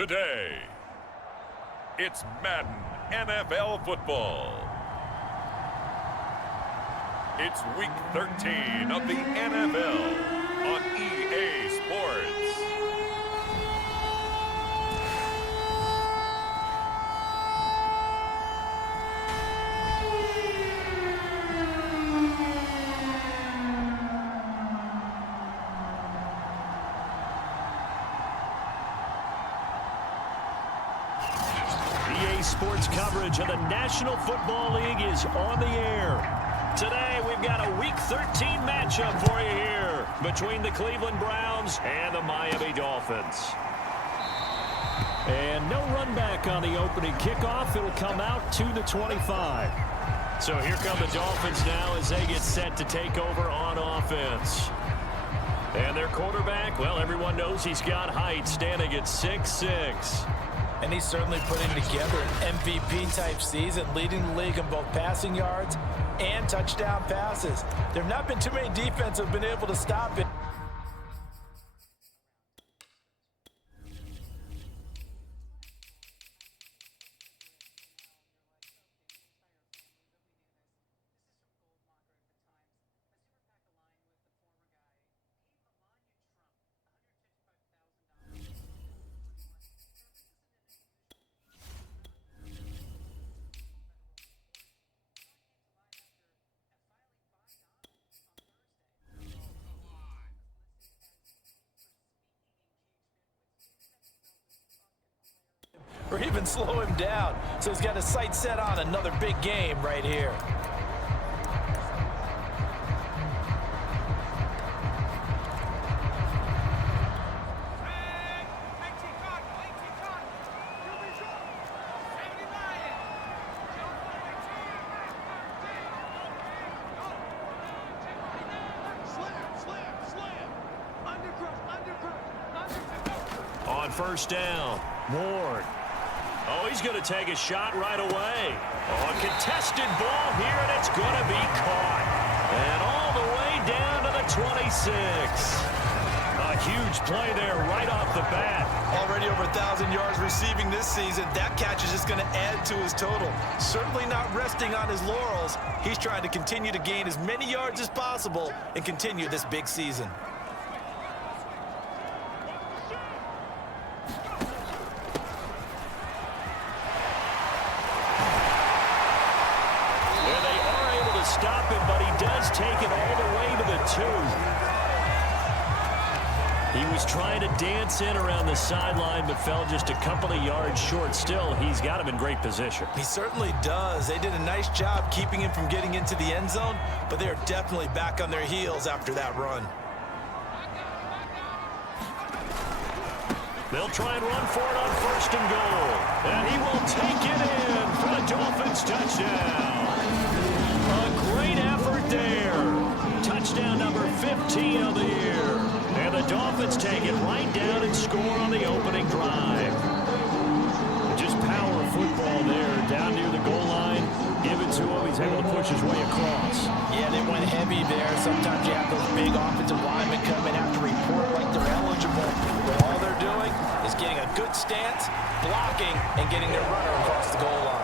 Today, it's Madden NFL football. It's week 13 of the NFL on EA Sports. EA Sports coverage of the National Football League is on the air. Today, we've got a Week 13 matchup for you here between the Cleveland Browns and the Miami Dolphins. And no run back on the opening kickoff. It'll come out to the 25. So here come the Dolphins now as they get set to take over on offense. And their quarterback, well, everyone knows he's got height, standing at 6'6". And he's certainly putting together an MVP-type season, leading the league in both passing yards and touchdown passes. There have not been too many defenses that have been able to stop it. Or even slow him down. So he's got his sights set on another big game right here. On first down, Ward. Oh, he's going to take a shot right away. Oh, a contested ball here, and it's going to be caught. And all the way down to the 26. A huge play there right off the bat. Already over 1,000 yards receiving this season. That catch is just going to add to his total. Certainly not resting on his laurels. He's trying to continue to gain as many yards as possible and continue this big season. Stop him, but he does take it all the way to the 2. He was trying to dance in around the sideline, but fell just a couple of yards short. Still, he's got him in great position. He certainly does. They did a nice job keeping him from getting into the end zone, but they're definitely back on their heels after that run. They'll try and run for it on first and goal. And he will take it in for the Dolphins touchdown. A great effort there. Touchdown number 15 of the year. And the Dolphins take it right down and score on the opening drive. Just power football there. Down near the goal line. Give it to him. He's able to push his way across. Yeah, they went heavy there. Sometimes you have those big offensive linemen come in after report like they're eligible. But all they're doing is getting a good stance, blocking, and getting their runner across the goal line.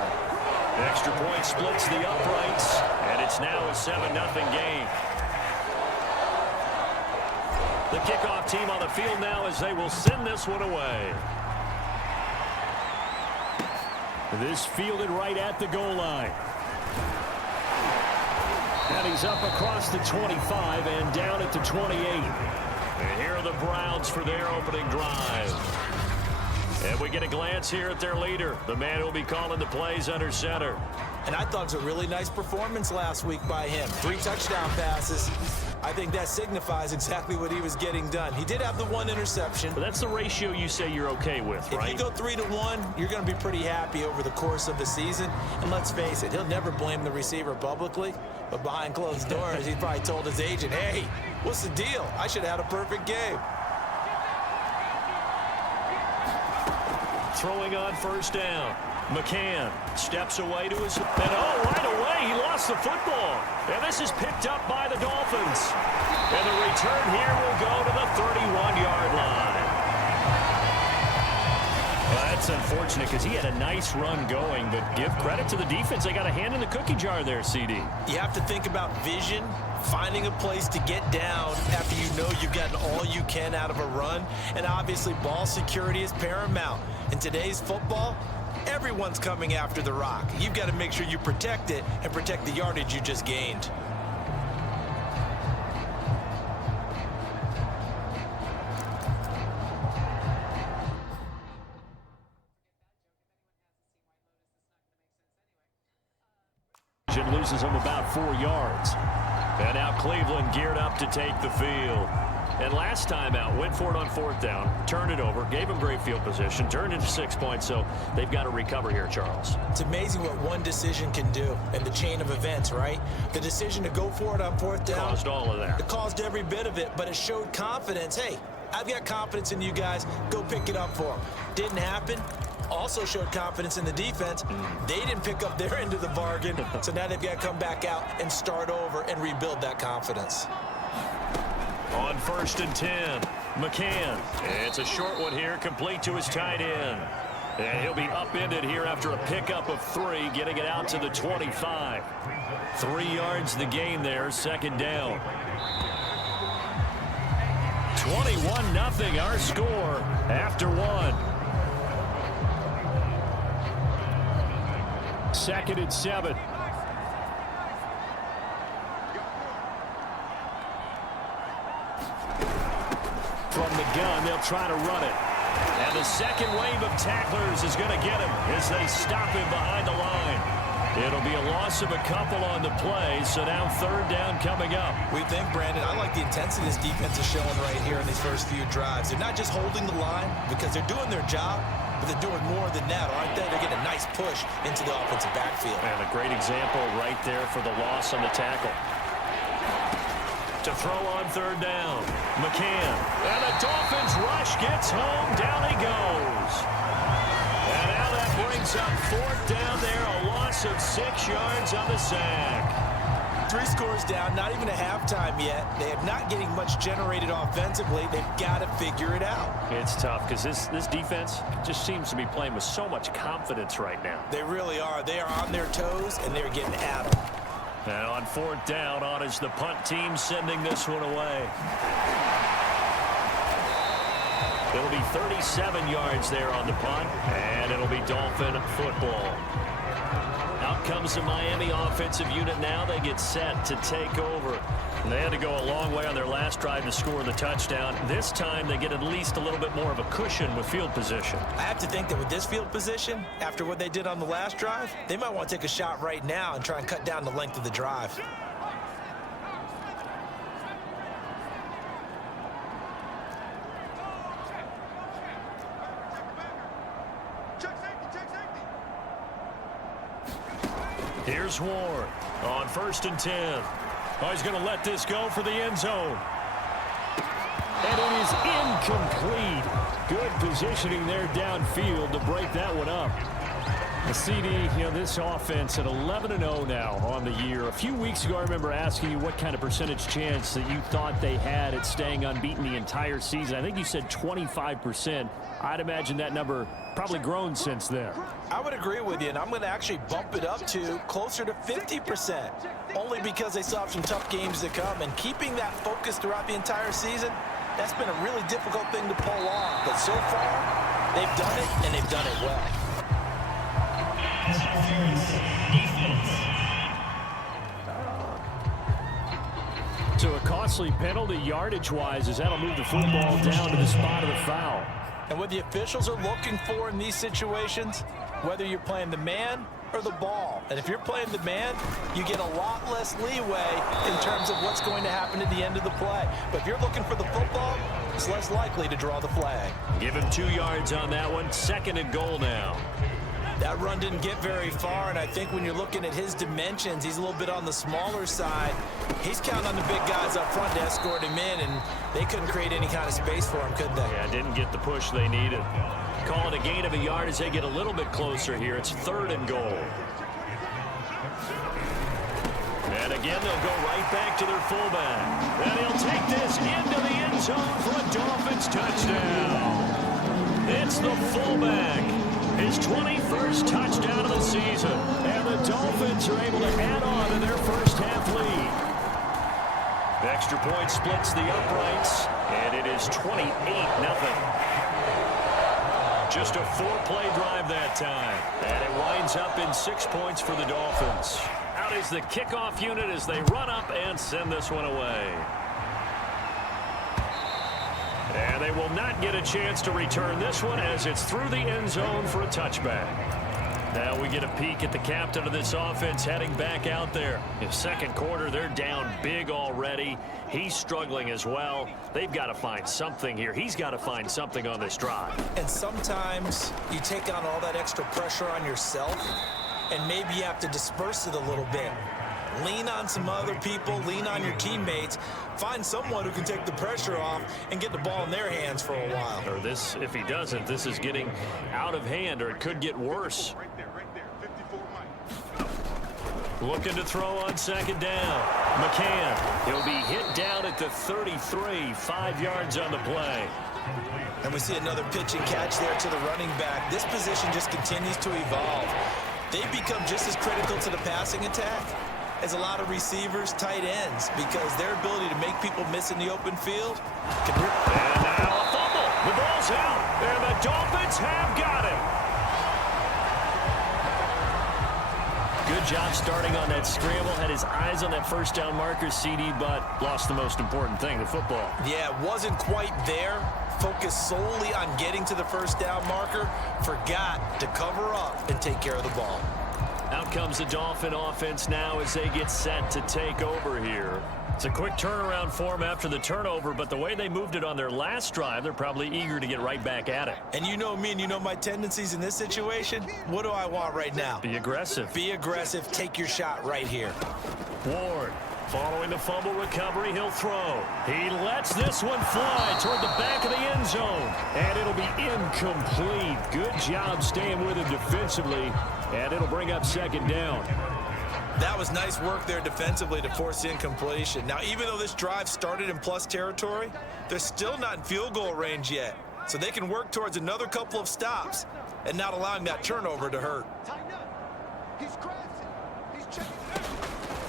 Extra point splits the uprights, and it's now a 7-0 game. The kickoff team on the field now as they will send this one away. This fielded right at the goal line. And he's up across the 25 and down at the 28. And here are the Browns for their opening drive. And we get a glance here at their leader, the man who will be calling the plays under center. And I thought it was a really nice performance last week by him. 3 touchdown passes. I think that signifies exactly what he was getting done. He did have the 1 interception. But that's the ratio you say you're okay with, right? If you go 3-to-1, you're going to be pretty happy over the course of the season. And let's face it, he'll never blame the receiver publicly. But behind closed doors, he probably told his agent, hey, what's the deal? I should have had a perfect game. Throwing on first down. McCann steps away to his... And oh, right away, he lost the football. And this is picked up by the Dolphins. And the return here will go to the 31-yard line. That's unfortunate because he had a nice run going, but give credit to the defense. They got a hand in the cookie jar there, CD. You have to think about vision, finding a place to get down after you know you've gotten all you can out of a run, and obviously ball security is paramount. In today's football, everyone's coming after the rock. You've got to make sure you protect it and protect the yardage you just gained. Loses him about 4 yards. And now Cleveland geared up to take the field. And last time out, went for it on 4th down, turned it over, gave him great field position, turned into 6 points, so they've got to recover here, Charles. It's amazing what one decision can do in the chain of events, right? The decision to go for it on 4th down. Caused all of that. It caused every bit of it, but it showed confidence. Hey, I've got confidence in you guys. Go pick it up for them. Didn't happen. Also showed confidence in the defense. They didn't pick up their end of the bargain, so now they've got to come back out and start over and rebuild that confidence. On 1st and 10, McCann. It's a short one here, complete to his tight end. And he'll be upended here after a pickup of 3, getting it out to the 25. 3 yards the gain there, 2nd down. 21-0 our score after 1. 2nd and 7. From the gun, they'll try to run it. And the second wave of tacklers is going to get him as they stop him behind the line. It'll be a loss of a couple on the play, so now 3rd down coming up. We think, Brandon, I like the intensity this defense is showing right here in these first few drives. They're not just holding the line because they're doing their job, but they're doing more than that, aren't they? They're getting a nice push into the offensive backfield. And a great example right there for the loss on the tackle. To throw on 3rd down, McCann. And the Dolphins rush gets home. Down he goes. And now that brings up 4th down there. A loss of 6 yards on the sack. 3 scores down, not even a halftime yet. They are not getting much generated offensively. They've got to figure it out. It's tough because this defense just seems to be playing with so much confidence right now. They really are. They are on their toes, and they're getting at them. And on 4th down, on is the punt team sending this one away. It'll be 37 yards there on the punt, and it'll be Dolphin football. Out comes the Miami offensive unit now. They get set to take over. And they had to go a long way on their last drive to score the touchdown. This time they get at least a little bit more of a cushion with field position. I have to think that with this field position, after what they did on the last drive, they might want to take a shot right now and try and cut down the length of the drive. Here's Ward on 1st and 10. Oh, he's going to let this go for the end zone. And it is incomplete. Good positioning there downfield to break that one up. The CD, this offense at 11-0 now on the year. A few weeks ago, I remember asking you what kind of percentage chance that you thought they had at staying unbeaten the entire season. I think you said 25%. I'd imagine that number probably grown since then. I would agree with you, and I'm going to actually bump it up to closer to 50%, only because they still have some tough games to come, and keeping that focus throughout the entire season, that's been a really difficult thing to pull off. But so far, they've done it, and they've done it well. So a costly penalty yardage-wise as that'll move the football down to the spot of the foul. And what the officials are looking for in these situations, whether you're playing the man or the ball, and if you're playing the man, you get a lot less leeway in terms of what's going to happen at the end of the play. But if you're looking for the football, it's less likely to draw the flag. Give him 2 yards on that one. 2nd and goal now. That run didn't get very far, and I think when you're looking at his dimensions, he's a little bit on the smaller side. He's counting on the big guys up front to escort him in, and they couldn't create any kind of space for him, could they? Yeah, didn't get the push they needed. Call it a gain of a yard as they get a little bit closer here. It's 3rd and goal. And again, they'll go right back to their fullback. And he'll take this into the end zone for a Dolphins touchdown. It's It's the fullback. His 21st touchdown of the season. And the Dolphins are able to add on to their first half lead. The extra point splits the uprights, and it is 28-0. Just a 4-play drive that time. And it winds up in 6 points for the Dolphins. Out is the kickoff unit as they run up and send this one away. And they will not get a chance to return this one as it's through the end zone for a touchback. Now we get a peek at the captain of this offense heading back out there. In second quarter, they're down big already. He's struggling as well. They've got to find something here. He's got to find something on this drive. And sometimes you take on all that extra pressure on yourself, and maybe you have to disperse it a little bit. Lean on some other people, lean on your teammates, find someone who can take the pressure off and get the ball in their hands for a while. Or this, if he doesn't, this is getting out of hand, or it could get worse. Looking to throw on second down. McCann, he'll be hit down at the 33, 5 yards on the play. And we see another pitch and catch there to the running back. This position just continues to evolve. They become just as critical to the passing attack as a lot of receivers, tight ends, because their ability to make people miss in the open field can rip. And now a fumble. The ball's out, and the Dolphins have got it. Good job starting on that scramble. Had his eyes on that first down marker, CD, but lost the most important thing, the football. Yeah, wasn't quite there. Focused solely on getting to the first down marker. Forgot to cover up and take care of the ball. Out comes the Dolphin offense now as they get set to take over here. It's a quick turnaround for them after the turnover, but the way they moved it on their last drive, they're probably eager to get right back at it. And you know me and you know my tendencies in this situation. What do I want right now? Be aggressive. Be aggressive. Take your shot right here. Ward, following the fumble recovery, he'll throw. He lets this one fly toward the back of the end zone, and it'll be incomplete. Good job staying with him defensively, and it'll bring up second down. That was nice work there defensively to force the incompletion. Now, even though this drive started in plus territory, they're still not in field goal range yet. So they can work towards another couple of stops and not allowing that turnover to hurt.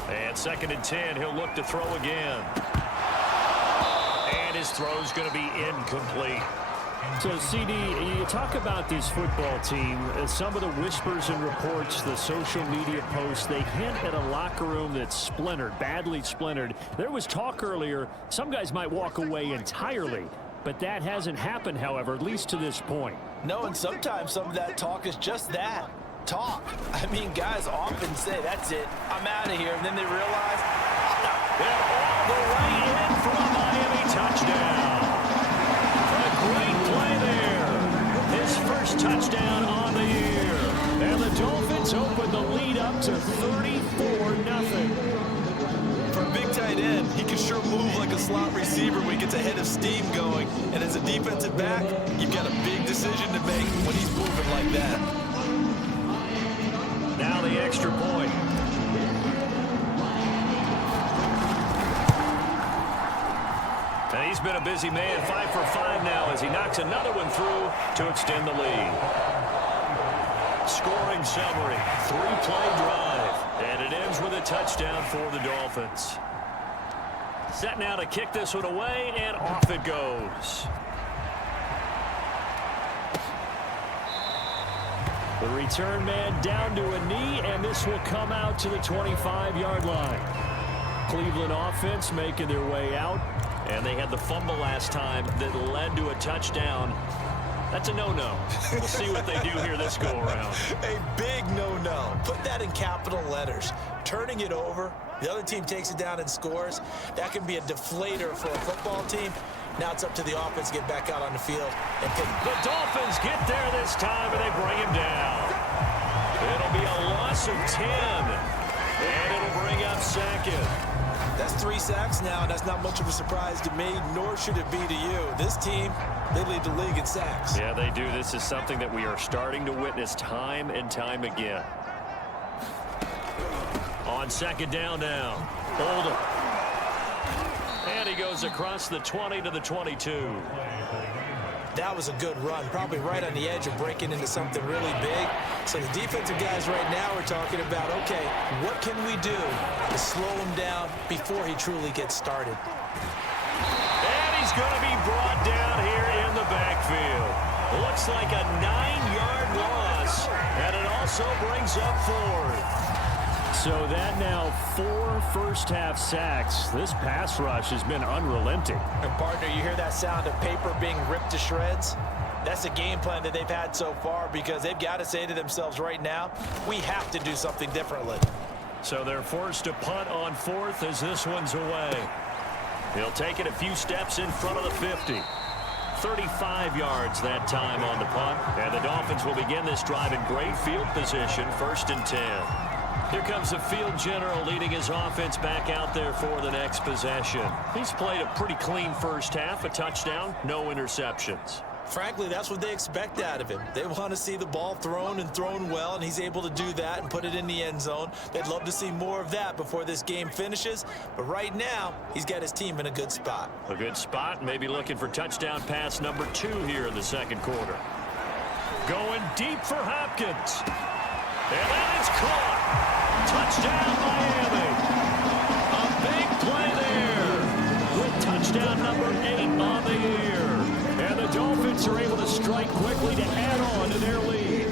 And 2nd and 10, he'll look to throw again. And his throw's going to be incomplete. So, CD, you talk about this football team, some of the whispers and reports, the social media posts, they hint at a locker room that's splintered, badly splintered. There was talk earlier, some guys might walk away entirely, but that hasn't happened, however, at least to this point. No, and sometimes some of that talk is just that, talk. I mean, guys often say, that's it, I'm out of here, and then they realize, and all the way in for a Miami touchdown. Great play there. His first touchdown on the year. And the Dolphins open the lead up to 34-0. For a big tight end, he can sure move like a slot receiver when he gets a head of steam going. And as a defensive back, you've got a big decision to make when he's moving like that. Now the extra point. And he's been a busy man, 5 for 5 now as he knocks another one through to extend the lead. Scoring summary, 3-play drive, and it ends with a touchdown for the Dolphins. Set now to kick this one away, and off it goes. The return man down to a knee, and this will come out to the 25-yard line. Cleveland offense making their way out. And they had the fumble last time that led to a touchdown. That's a no-no. We'll see what they do here this go-around. A big no-no. Put that in capital letters. Turning it over, the other team takes it down and scores. That can be a deflator for a football team. Now it's up to the offense to get back out on the field and pick. The Dolphins get there this time, and they bring him down. It'll be a loss of 10, and it'll bring up second. That's 3 sacks now, and that's not much of a surprise to me, nor should it be to you. This team, they lead the league in sacks. Yeah, they do. This is something that we are starting to witness time and time again. On second down now, Oldham. And he goes across the 20 to the 22. That was a good run, probably right on the edge of breaking into something really big. So the defensive guys right now are talking about, okay, what can we do to slow him down before he truly gets started? And he's going to be brought down here in the backfield. Looks like a 9-yard loss, and it also brings up 4th. So that now 4 first-half sacks. This pass rush has been unrelenting. And partner, you hear that sound of paper being ripped to shreds? That's a game plan that they've had so far because they've got to say to themselves right now, we have to do something differently. So they're forced to punt on 4th as this one's away. He'll take it a few steps in front of the 50. 35 yards that time on the punt. And the Dolphins will begin this drive in great field position, 1st and 10. Here comes the field general leading his offense back out there for the next possession. He's played a pretty clean first half, a touchdown, no interceptions. Frankly, that's what they expect out of him. They want to see the ball thrown and thrown well, and he's able to do that and put it in the end zone. They'd love to see more of that before this game finishes, but right now, he's got his team in a good spot. A good spot, maybe looking for touchdown pass number 2 here in the second quarter. Going deep for Hopkins. And that is caught. Touchdown, Miami. A big play there with touchdown number 8 on the year. And the Dolphins are able to strike quickly to add on to their lead.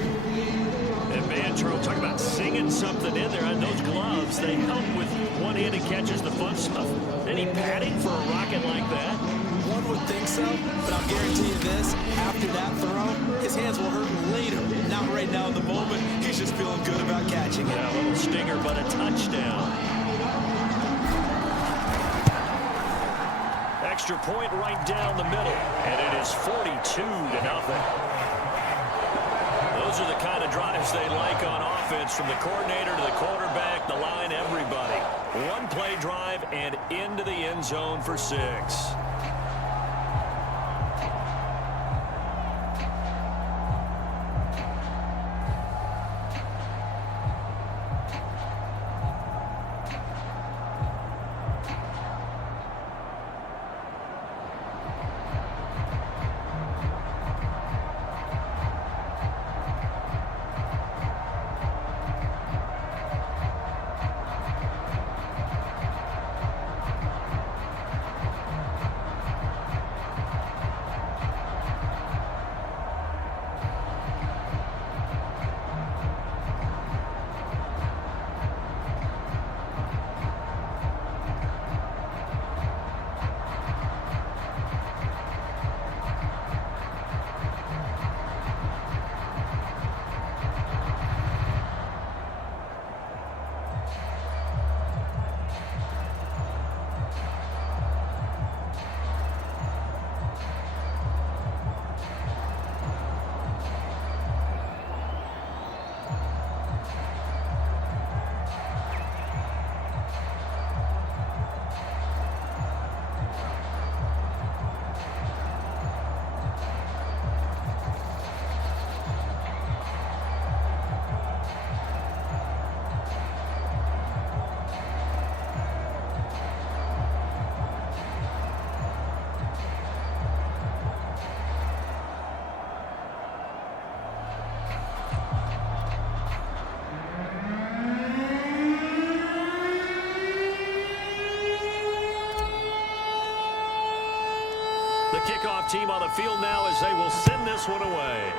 And man, Charles, talk about singing something in there on those gloves. They help with one-handed catches, the foot stuff. Any padding for a rocket like that? One would think so, but I'll guarantee you this, after that throw, his hands will hurt later. Not right now in the moment. He's just feeling good about catching it. Yeah, a little stinger, but a touchdown. Extra point right down the middle, and it is 42-0. Those are the kind of drives they like on offense, from the coordinator to the quarterback, the line, everybody. One play drive and into the end zone for 6. The kickoff team on the field now as they will send this one away.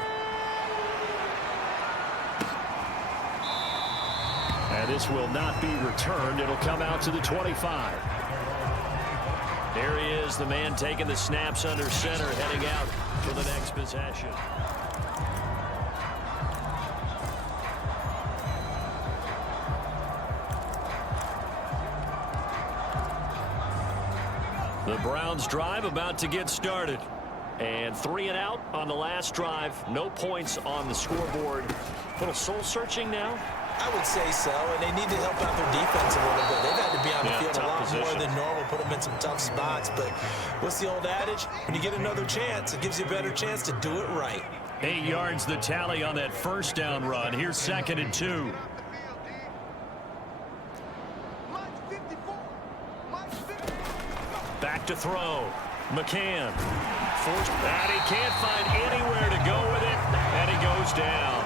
And this will not be returned. It'll come out to the 25. There he is, the man taking the snaps under center, heading out for the next possession. The Browns drive about to get started. And 3 and out on the last drive. No points on the scoreboard. A little soul-searching now? I would say so, and they need to help out their defense a little bit. They've had to be on the field a lot position. more than normal, put them in some tough spots. But what's the old adage? When you get another chance, it gives you a better chance to do it right. 8 yards the tally on that first down run. Here's 2nd and 2. Back to throw. McCann. Forced, and he can't find anywhere to go with it, and he goes down.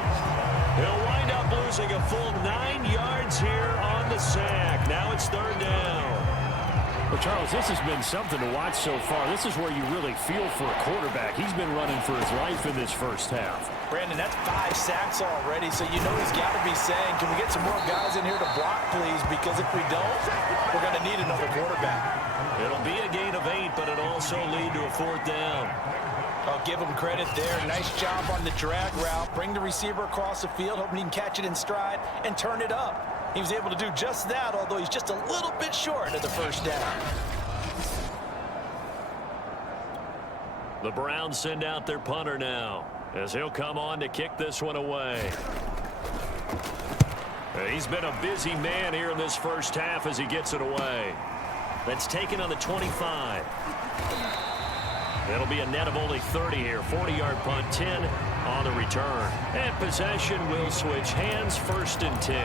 He'll wind up losing a full 9 yards here on the sack. Now it's third down. Well, Charles, this has been something to watch so far. This is where you really feel for a quarterback. He's been running for his life in this first half. Brandon, that's 5 sacks already, so you know he's got to be saying, can we get some more guys in here to block, please? Because if we don't, we're going to need another quarterback. It'll be a gain of 8, but it'll also lead to a fourth down. I'll give him credit there. Nice job on the drag route. Bring the receiver across the field, hoping he can catch it in stride and turn it up. He was able to do just that, although he's just a little bit short of the first down. The Browns send out their punter now, as he'll come on to kick this one away. He's been a busy man here in this first half as he gets it away. That's taken on the 25. That'll be a net of only 30 here. 40-yard punt, 10 on the return. And possession will switch hands, first and 10.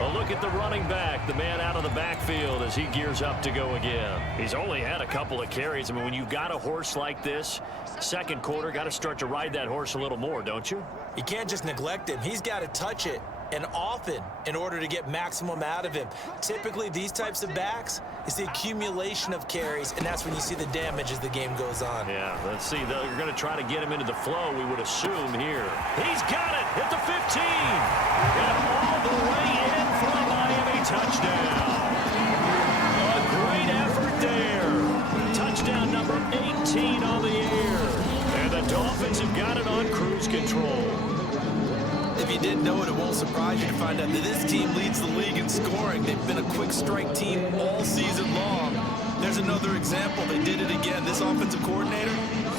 A look at the running back, the man out of the backfield as he gears up to go again. He's only had a couple of carries. I mean, when you've got a horse like this, second quarter, got to start to ride that horse a little more, don't you? You can't just neglect him. He's got to touch it, and often, in order to get maximum out of him. Typically, these types of backs, it's the accumulation of carries, and that's when you see the damage as the game goes on. Yeah, let's see. They're going to try to get him into the flow, we would assume here. He's got it at the 15. And all the way in for a Miami touchdown. A great effort there. Touchdown number 18 on the air. And the Dolphins have got it on cruise control. If you didn't know it, it won't surprise you to find out that this team leads the league in scoring. They've been a quick strike team all season long. There's another example. They did it again. This offensive coordinator,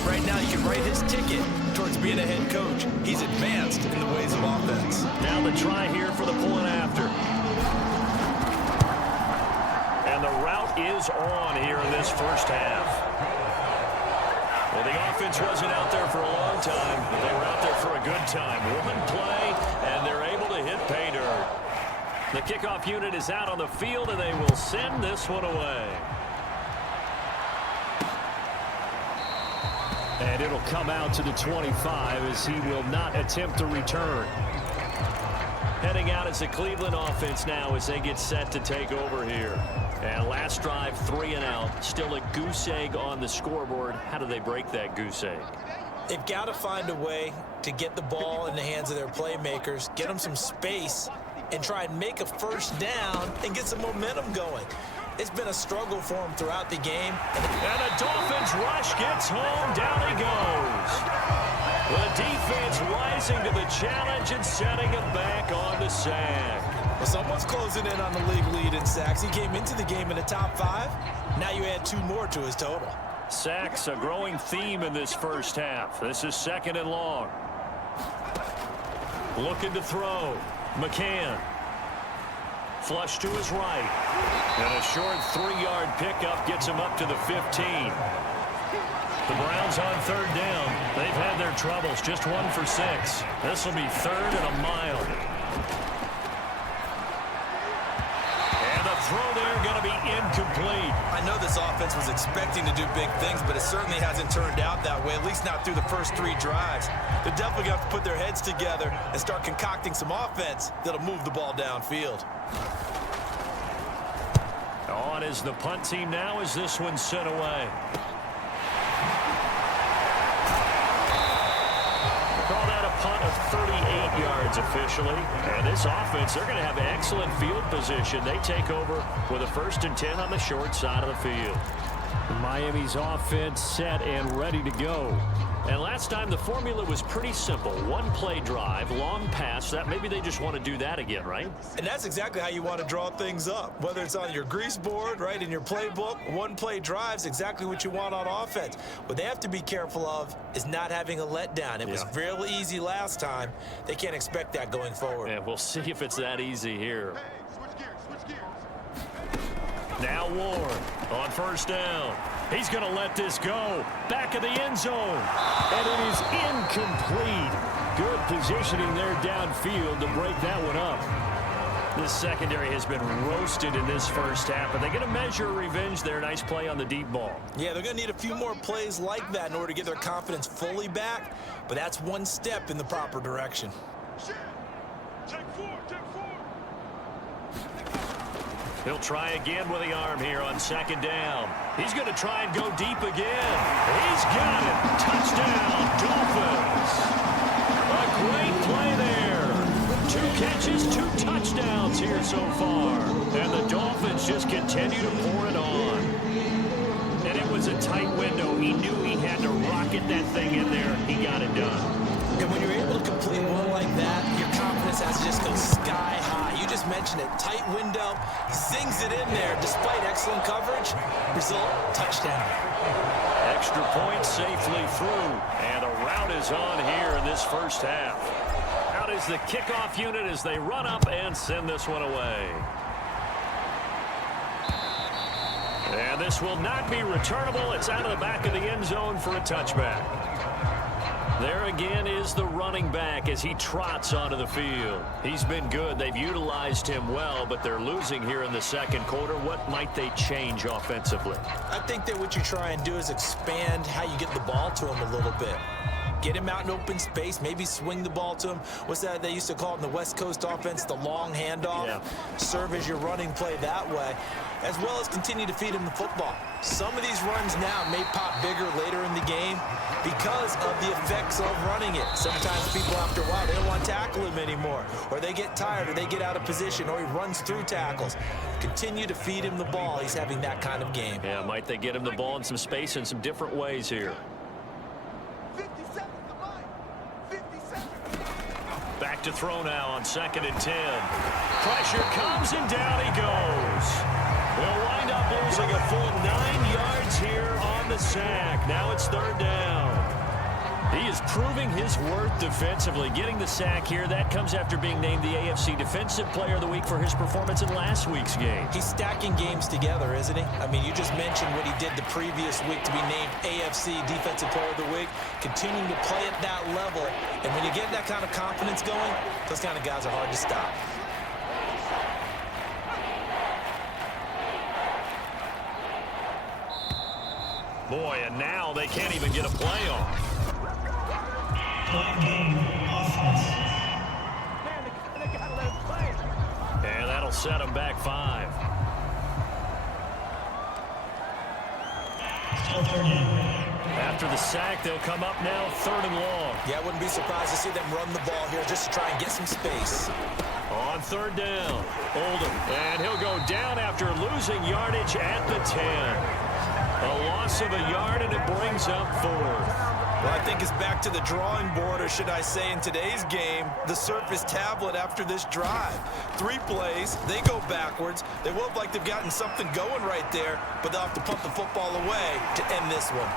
right now you can write his ticket towards being a head coach. He's advanced in the ways of offense. Now the try here for the point after. And the route is on here in this first half. Well, the offense wasn't out there for a long time, but they were out there for a good time. One play, and they're able to hit pay dirt. The kickoff unit is out on the field, and they will send this one away. And it'll come out to the 25 as he will not attempt to return. Heading out is the Cleveland offense now as they get set to take over here. And last drive, 3 and out. Still a goose egg on the scoreboard. How do they break that goose egg? They've got to find a way to get the ball in the hands of their playmakers, get them some space, and try and make a first down and get some momentum going. It's been a struggle for them throughout the game. And the Dolphins rush gets home. Down he goes. The defense rising to the challenge and setting him back on the sack. Well, someone's closing in on the league lead in sacks. He came into the game in the top 5. Now you add 2 more to his total. Sacks, a growing theme in this first half. This is second and long. Looking to throw. McCann. Flush to his right. And a short 3-yard pickup gets him up to the 15. The Browns on third down. They've had their troubles. Just 1 for 6. This will be third and a mile. And the throw there going to be incomplete. I know this offense was expecting to do big things, but it certainly hasn't turned out that way, at least not through the first 3 drives. They're definitely going to have to put their heads together and start concocting some offense that'll move the ball downfield. On is the punt team now as this one's sent away. Call that a punt of 38 yards officially. And this offense, they're going to have excellent field position. They take over with a 1st and 10 on the short side of the field. Miami's offense set and ready to go. And last time the formula was pretty simple. 1-play drive, long pass. That maybe they just want to do that again, right? And that's exactly how you want to draw things up. Whether it's on your grease board, right, in your playbook, 1-play drive's exactly what you want on offense. What they have to be careful of is not having a letdown. It was real easy last time. They can't expect that going forward. And we'll see if it's that easy here. Now Ward on first down. He's going to let this go. Back of the end zone. And it is incomplete. Good positioning there downfield to break that one up. This secondary has been roasted in this first half, but they're going to measure revenge there. Nice play on the deep ball. Yeah, they're going to need a few more plays like that in order to get their confidence fully back, but that's one step in the proper direction. He'll try again with the arm here on second down. He's going to try and go deep again. He's got it. Touchdown, Dolphins. A great play there. 2 catches, 2 touchdowns here so far. And the Dolphins just continue to pour it on. And it was a tight window. He knew he had to rocket that thing in there. He got it done. And when you're able to complete one like that, your confidence has to just go sky high. You just mentioned it. Tight window. He zings it in there despite excellent coverage. Result, touchdown. Extra point safely through. And a rout is on here in this first half. Out is the kickoff unit as they run up and send this one away. And this will not be returnable. It's out of the back of the end zone for a touchback. There again is the running back as he trots onto the field. He's been good. They've utilized him well, but they're losing here in the second quarter. What might they change offensively? I think that what you try and do is expand how you get the ball to him a little bit. Get him out in open space, maybe swing the ball to him. What's that they used to call it in the West Coast offense, the long handoff? Yeah. Serve as your running play that way, as well as continue to feed him the football. Some of these runs now may pop bigger later in the game because of the effects of running it. Sometimes people after a while, they don't want to tackle him anymore, or they get tired, or they get out of position, or he runs through tackles. Continue to feed him the ball. He's having that kind of game. Yeah, might they get him the ball in some space in some different ways here. Back to throw now on 2nd and 10. Pressure comes and down he goes. They'll wind up losing a full 9 yards here on the sack. Now it's 3rd down. He is proving his worth defensively. Getting the sack here, that comes after being named the AFC Defensive Player of the Week for his performance in last week's game. He's stacking games together, isn't he? I mean, you just mentioned what he did the previous week to be named AFC Defensive Player of the Week. Continuing to play at that level. And when you get that kind of confidence going, those kind of guys are hard to stop. Boy, and now they can't even get a play off. And that'll set them back 5. After the sack, they'll come up now 3rd and long. Yeah, I wouldn't be surprised to see them run the ball here just to try and get some space. On 3rd down, Oldham. And he'll go down after losing yardage at the 10. A loss of a yard, and it brings up 4th. Well, I think it's back to the drawing board, or should I say in today's game, the Surface tablet after this drive. 3 plays, they go backwards. They look like they've gotten something going right there, but they'll have to pump the football away to end this one.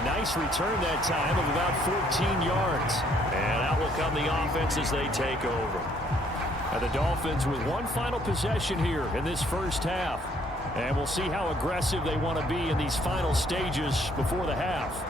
A nice return that time of about 14 yards. And out will come the offense as they take over. And the Dolphins with one final possession here in this first half. And we'll see how aggressive they want to be in these final stages before the half.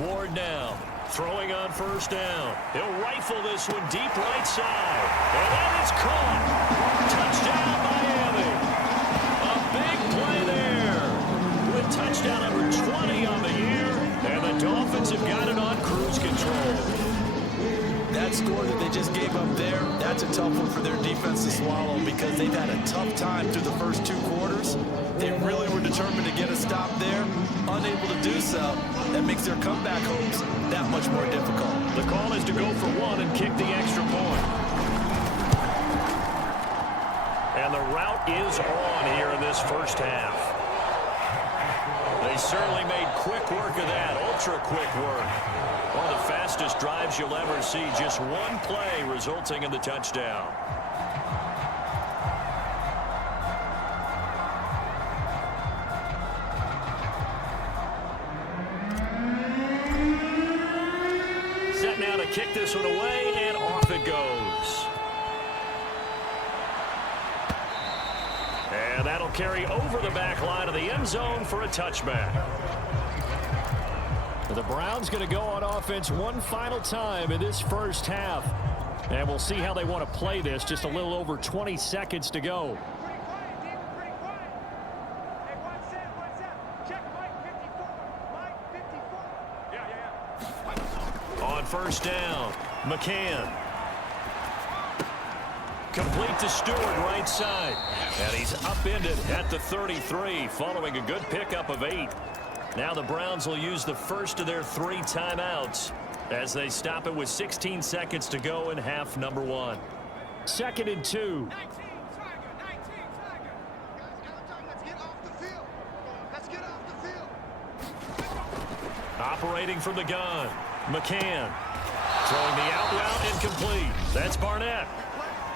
Ward now, throwing on 1st down. He'll rifle this one deep right side. And that is caught. Touchdown, Miami. A big play there. With touchdown number 20 on the year. And the Dolphins have got it on cruise control. That score that they just gave up there, that's a tough one for their defense to swallow because they've had a tough time through the first 2 quarters. They really were determined to get a stop there, unable to do so. That makes their comeback hopes that much more difficult. The call is to go for 1 and kick the extra point. And the route is on here in this first half. They certainly made quick work of that, ultra quick work. One of the fastest drives you'll ever see, just 1 play resulting in the touchdown. kick this one away, and off it goes. And that'll carry over the back line of the end zone for a touchback. The Browns going to go on offense one final time in this first half. And we'll see how they want to play this. Just a little over 20 seconds to go. On first down, McCann. Complete to Stewart, right side. And he's upended at the 33 following a good pickup of 8. Now the Browns will use the first of their 3 timeouts as they stop it with 16 seconds to go in half number 1. 2nd and 2. Operating from the gun, McCann. Throwing the out route incomplete. That's Barnett.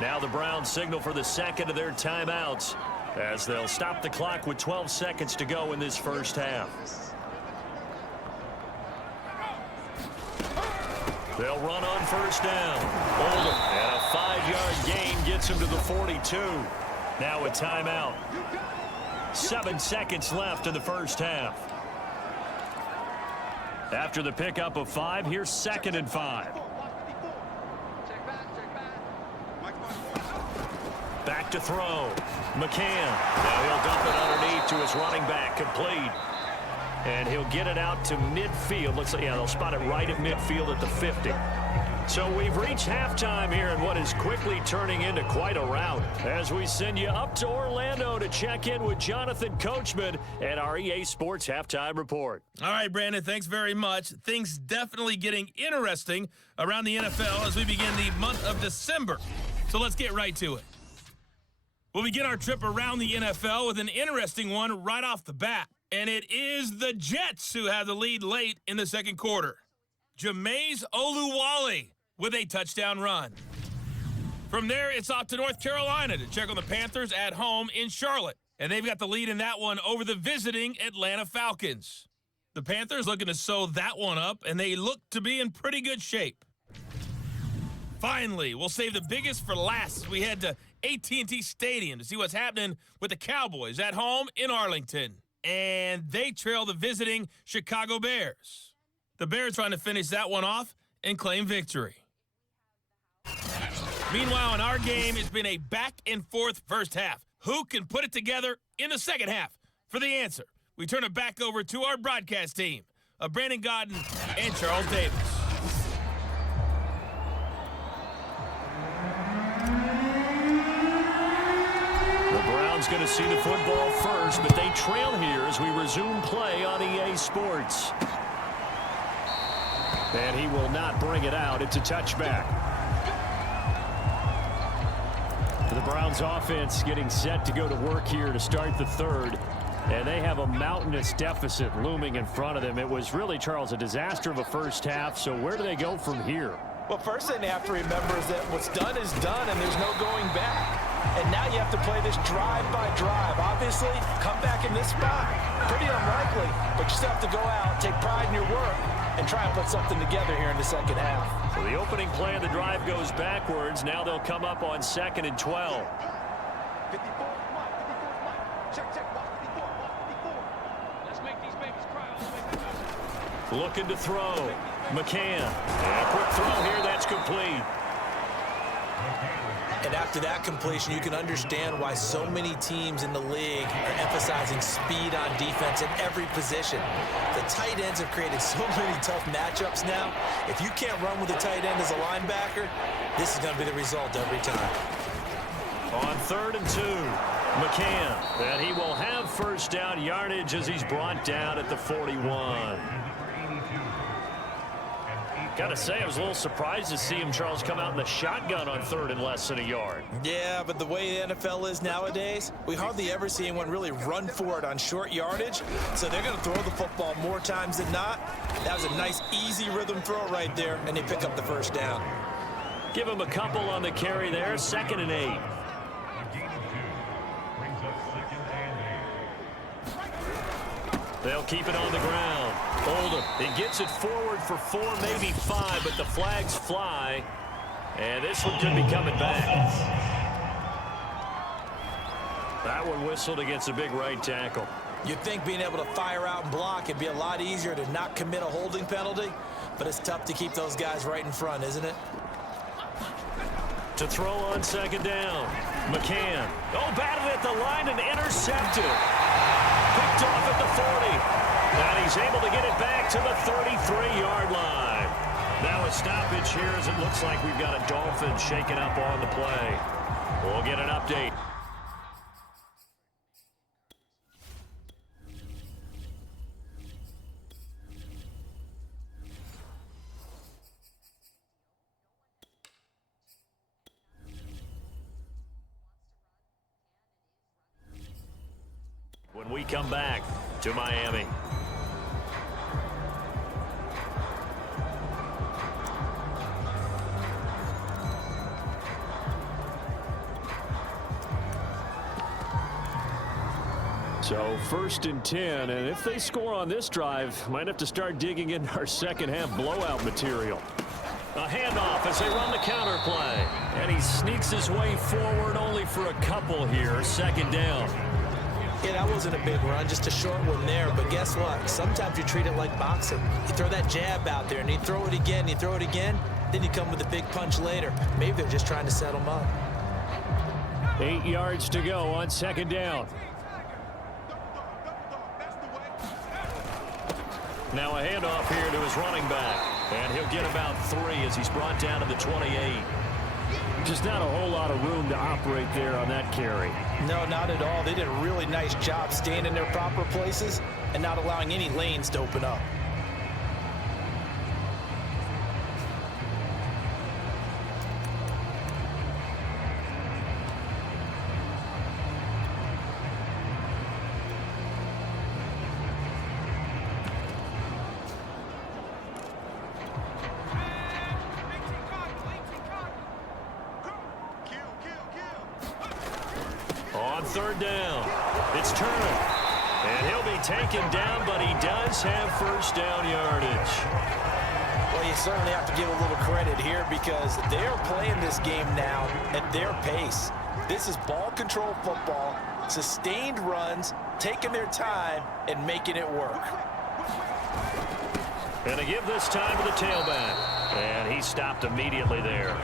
Now the Browns signal for the second of their timeouts as they'll stop the clock with 12 seconds to go in this first half. They'll run on first down. Oldham, and a 5-yard gain gets him to the 42. Now a timeout. 7 seconds left in the first half. After the pickup of 5, here's 2nd and 5. Back to throw. McCann. Now he'll dump it underneath to his running back. Complete. And he'll get it out to midfield. Looks like, yeah, they'll spot it right at midfield at the 50. So we've reached halftime here in what is quickly turning into quite a rout as we send you up to Orlando to check in with Jonathan Coachman and our EA Sports Halftime Report. All right, Brandon, thanks very much. Things definitely getting interesting around the NFL as we begin the month of December. So let's get right to it. We'll begin our trip around the NFL with an interesting one right off the bat. And it is the Jets who have the lead late in the second quarter. Jameis Oluwole with a touchdown run. From there, it's off to North Carolina to check on the Panthers at home in Charlotte. And they've got the lead in that one over the visiting Atlanta Falcons. The Panthers looking to sew that one up, and they look to be in pretty good shape. Finally, we'll save the biggest for last as we head to AT&T Stadium to see what's happening with the Cowboys at home in Arlington. And they trail the visiting Chicago Bears. The Bears trying to finish that one off and claim victory. Meanwhile, in our game, it's been a back-and-forth first half. Who can put it together in the second half? For the answer, we turn it back over to our broadcast team of Brandon Godden and Charles Davis. Going to see the football first, but they trail here as we resume play on EA Sports. And he will not bring it out. It's a touchback. The Browns offense getting set to go to work here to start the third. And they have a mountainous deficit looming in front of them. It was really, Charles, a disaster of a first half. So where do they go from here? Well, first thing they have to remember is that what's done is done, and there's no going back. And now you have to play this drive by drive. Obviously, come back in this spot, pretty unlikely, but you still have to go out, take pride in your work, and try and put something together here in the second half. So the opening play of the drive goes backwards. Now they'll come up on 2nd and 12. Looking to throw. McCann. And a quick throw here. That's complete. And after that completion, you can understand why so many teams in the league are emphasizing speed on defense in every position. The tight ends have created so many tough matchups now. If you can't run with a tight end as a linebacker, this is going to be the result every time. On 3rd and 2, McCann. And he will have first down yardage as he's brought down at the 41. Got to say, I was a little surprised to see him, Charles, come out in the shotgun on 3rd and less than a yard. Yeah, but the way the NFL is nowadays, we hardly ever see anyone really run for it on short yardage. So they're going to throw the football more times than not. That was a nice, easy rhythm throw right there, and they pick up the first down. Give him a couple on the carry there. 2nd and 8. They'll keep it on the ground. Oldham, he gets it forward for 4, maybe 5, but the flags fly. And this one could be coming back. That one whistled against a big right tackle. You'd think being able to fire out and block would be a lot easier to not commit a holding penalty, but it's tough to keep those guys right in front, isn't it? To throw on second down. McCann. Oh, batted at the line and intercepted. Picked off at the 40. And he's able to get it back to the 33-yard line. Now a stoppage here as it looks like we've got a Dolphins shaking up on the play. We'll get an update. When we come back to Miami. So 1st and 10, and if they score on this drive, might have to start digging in our second half blowout material. A handoff as they run the counter play. And he sneaks his way forward only for a couple here. 2nd down. Yeah, that wasn't a big run, just a short one there. But guess what? Sometimes you treat it like boxing. You throw that jab out there, and you throw it again, you throw it again, then you come with a big punch later. Maybe they're just trying to set them up. 8 yards to go on 2nd down. Now a handoff here to his running back. And he'll get about 3 as he's brought down to the 28. Just not a whole lot of room to operate there on that carry. No, not at all. They did a really nice job staying in their proper places and not allowing any lanes to open up. On 3rd down, it's Turner. And he'll be taken down, but he does have 1st down yardage. Well, you certainly have to give a little credit here because they're playing this game now at their pace. This is ball control football, sustained runs, taking their time, and making it work. And they give this time to the tailback. And he stopped immediately there.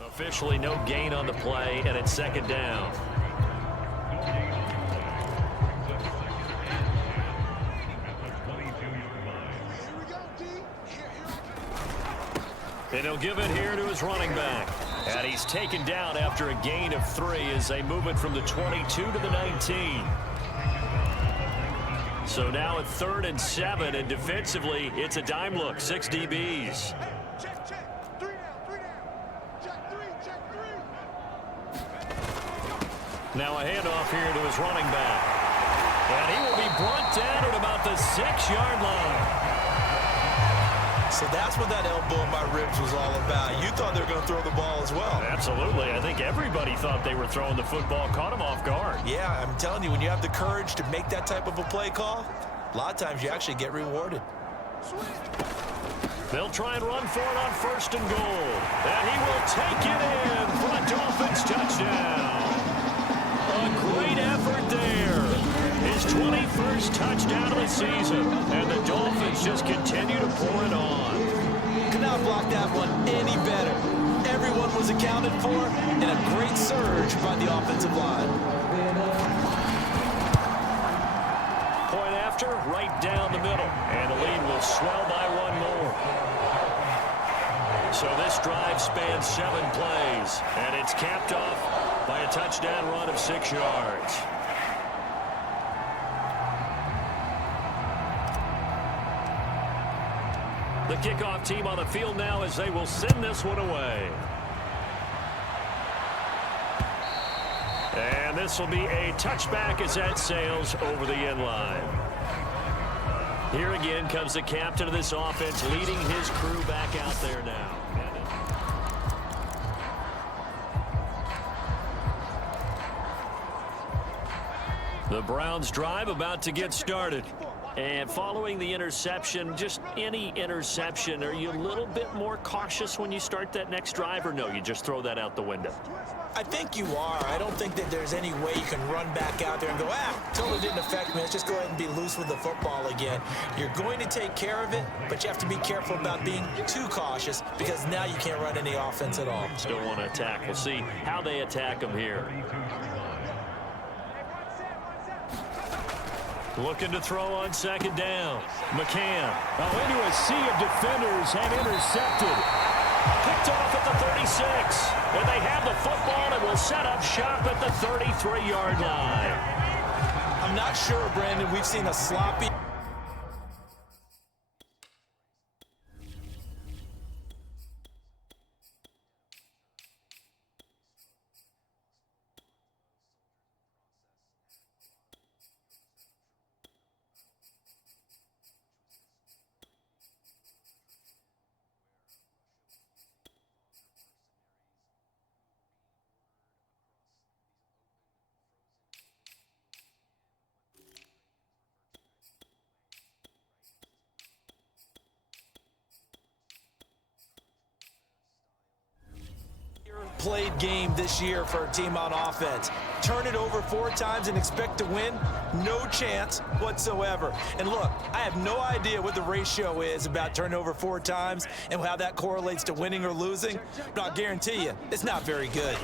Officially no gain on the play, and it's 2nd down. And he'll give it here to his running back. And he's taken down after a gain of 3 as they move it from the 22 to the 19. So now at 3rd and 7, and defensively, it's a dime look, 6 DBs. Now a handoff here to his running back. And he will be brought down at about the 6-yard line. So that's what that elbow in my ribs was all about. You thought they were going to throw the ball as well. Absolutely. I think everybody thought they were throwing the football, caught him off guard. Yeah, I'm telling you, when you have the courage to make that type of a play call, a lot of times you actually get rewarded. They'll try and run for it on 1st and goal. And he will take it in for a Dolphins touchdown. A great effort there. His 21st touchdown of the season. And the Dolphins just continue to pour it on. Could not block that one any better. Everyone was accounted for, and a great surge by the offensive line. Point after, right down the middle. And the lead will swell by 1 more. So this drive spans 7 plays. And it's capped off by a touchdown run of 6 yards. The kickoff team on the field now as they will send this one away. And this will be a touchback as that sails over the end line. Here again comes the captain of this offense, leading his crew back out there now. The Browns drive about to get started. And following the interception, just any interception, are you a little bit more cautious when you start that next drive, or no, you just throw that out the window? I think you are. I don't think that there's any way you can run back out there and go, totally didn't affect me. Let's just go ahead and be loose with the football again. You're going to take care of it, but you have to be careful about being too cautious because now you can't run any offense at all. Still want to attack. We'll see how they attack them here. Looking to throw on second down. McCann. Into a sea of defenders and intercepted. Picked off at the 36. And they have the football and will set up shop at the 33-yard line. I'm not sure, Brandon. We've seen a sloppy... played game this year for a team on offense. Turn it over 4 times and expect to win? No chance whatsoever. And look, I have no idea what the ratio is about turning over 4 times and how that correlates to winning or losing, but I'll guarantee you, it's not very good.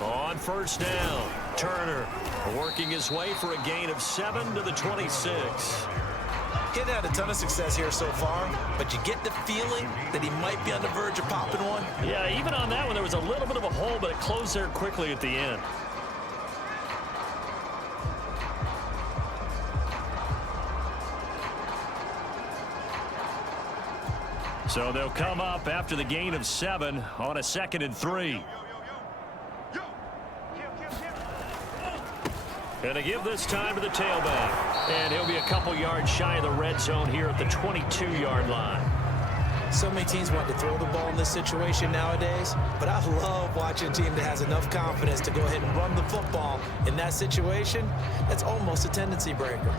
On first down, Turner working his way for a gain of 7 to the 26. He hadn't had a ton of success here so far, but you get the feeling that he might be on the verge of popping one. Yeah, even on that one, there was a little bit of a hole, but it closed there quickly at the end. So they'll come up after the gain of 7 on a 2nd and 3. And they give this time to the tailback. And he'll be a couple yards shy of the red zone here at the 22-yard line. So many teams want to throw the ball in this situation nowadays, but I love watching a team that has enough confidence to go ahead and run the football in that situation. That's almost a tendency breaker.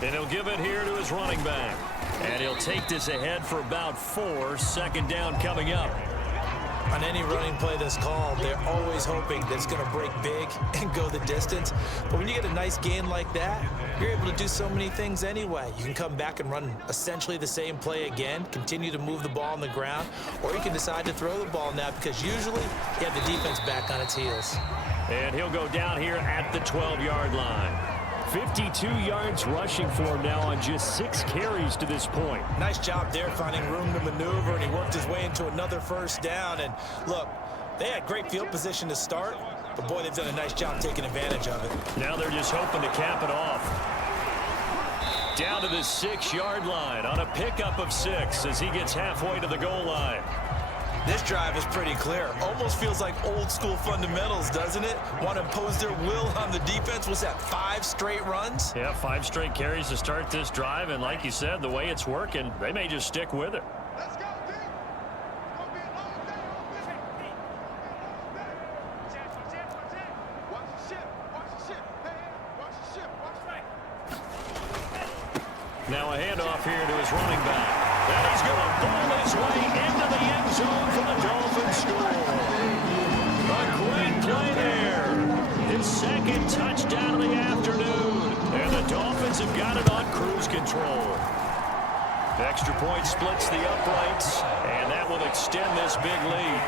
And he'll give it here to his running back. And he'll take this ahead for about 4. Second down coming up. On any running play that's called, they're always hoping that it's going to break big and go the distance. But when you get a nice gain like that, you're able to do so many things anyway. You can come back and run essentially the same play again, continue to move the ball on the ground, or you can decide to throw the ball now because usually you have the defense back on its heels. And he'll go down here at the 12-yard line. 52 yards rushing for him now on just 6 carries to this point. Nice job there finding room to maneuver, and he worked his way into another first down. And look, they had great field position to start, but boy, they've done a nice job taking advantage of it. Now they're just hoping to cap it off. Down to the 6-yard line on a pickup of 6 as he gets halfway to the goal line. This drive is pretty clear. Almost feels like old school fundamentals, doesn't it? Want to impose their will on the defense. Was that 5 straight runs? Yeah, 5 straight carries to start this drive. And like you said, the way it's working, they may just stick with it. Let's go, D. Watch the ship. Watch the ship. Hey, watch the ship. Watch right. Now a handoff here to his running back. And he's going to ball his way into the end zone for the Dolphins score. A great play there. His 2nd touchdown of the afternoon. And the Dolphins have got it on cruise control. The extra point splits the uprights, and that will extend this big lead.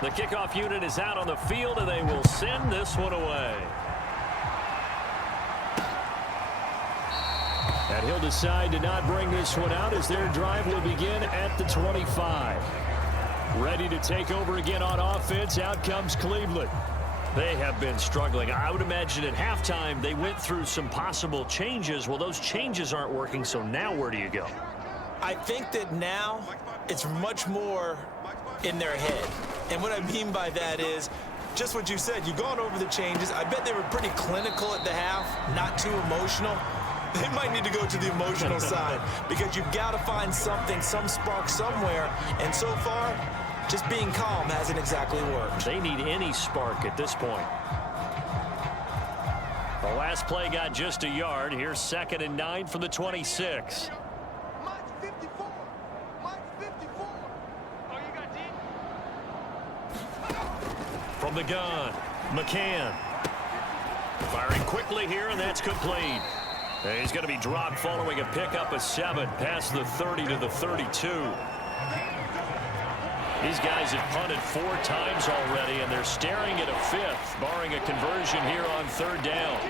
The kickoff unit is out on the field, and they will send this one away. And he'll decide to not bring this one out as their drive will begin at the 25. Ready to take over again on offense. Out comes Cleveland. They have been struggling. I would imagine at halftime they went through some possible changes. Well, those changes aren't working, so now where do you go? I think that now it's much more in their head. And what I mean by that is just what you said. You've gone over the changes. I bet they were pretty clinical at the half, not too emotional. They might need to go to the emotional side because you've got to find something, some spark somewhere. And so far, just being calm hasn't exactly worked. They need any spark at this point. The last play got just a yard. Here's 2nd and 9 from the 26. Mike 54. Mike 54. Oh, you got D? From the gun, McCann. Firing quickly here, and that's complete. And he's going to be dropped following a pickup of 7 past the 30 to the 32. These guys have punted 4 times already, and they're staring at a 5th, barring a conversion here on 3rd down.